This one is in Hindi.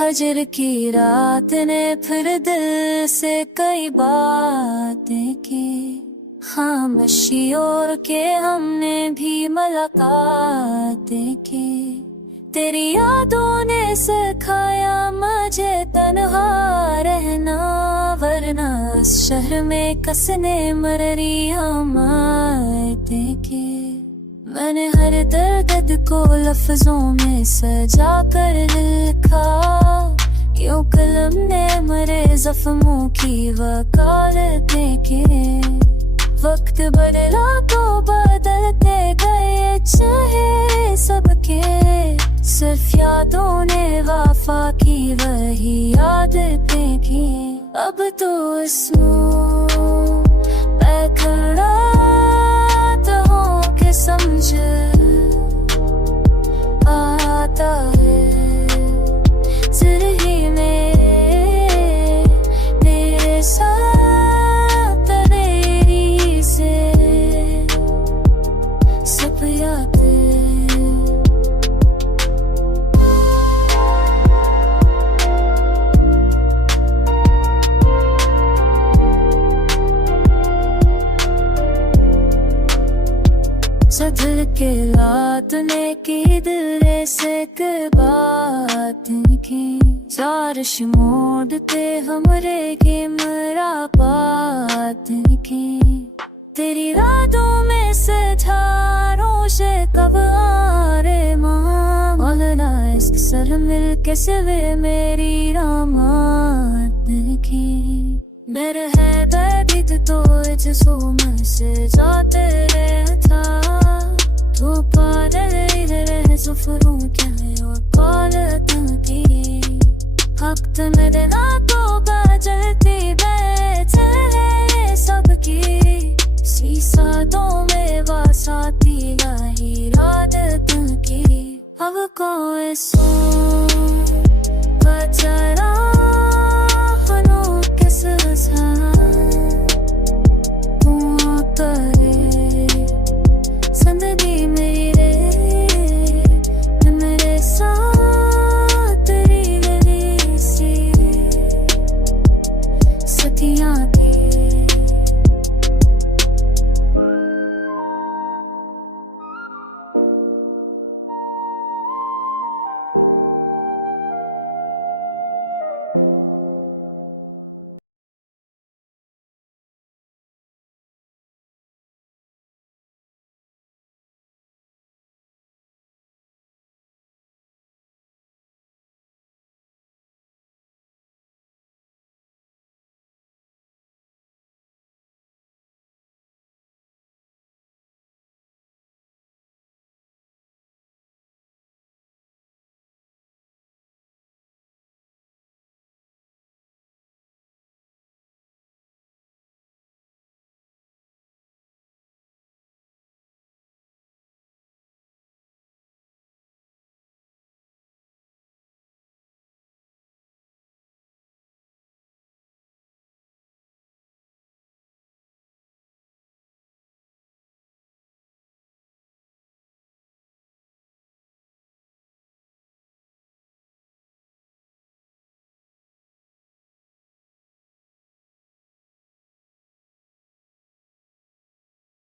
हजर की रात ने फिर दिल से कई बातें की। खामोशी ओढ़ के हमने भी मुलाकातें की। तेरी यादों ने सिखाया मुझे तन्हा रहना, वरना इस शहर में कसने मरी हमायतें की। मैंने हर दर्द को लफ्जों में सजा कर लिखा, यूं कलम ने मरे जख्मों की वकालतें की। वक्त बदला तो बदलते गए चाहे सबके, सिर्फ यादों ने वफा की वही आदतें की। अब तो इस मुंह पे खड़ा तो हो के समझ आता है सिर ही में मेरे साथ तेरी से सब यादें। सदर के लातने की दिल से बात की। सारश मोड़ते हमरे के मरा बात की। तेरी रातों में सितारों से कब आ रे माँ, मौलाना इस सर मिल के सिवे मेरी रामात की। मेर है दर्द तो जिसों में से जाते रहता, तो पारे रहे सफरों के और पालतों की। वक्त में देना तो बजलती बैठे है सबकी, सीसा दो में वासाती नहीं रादतों की। अब कोई सो बचरा सतियाँ थी।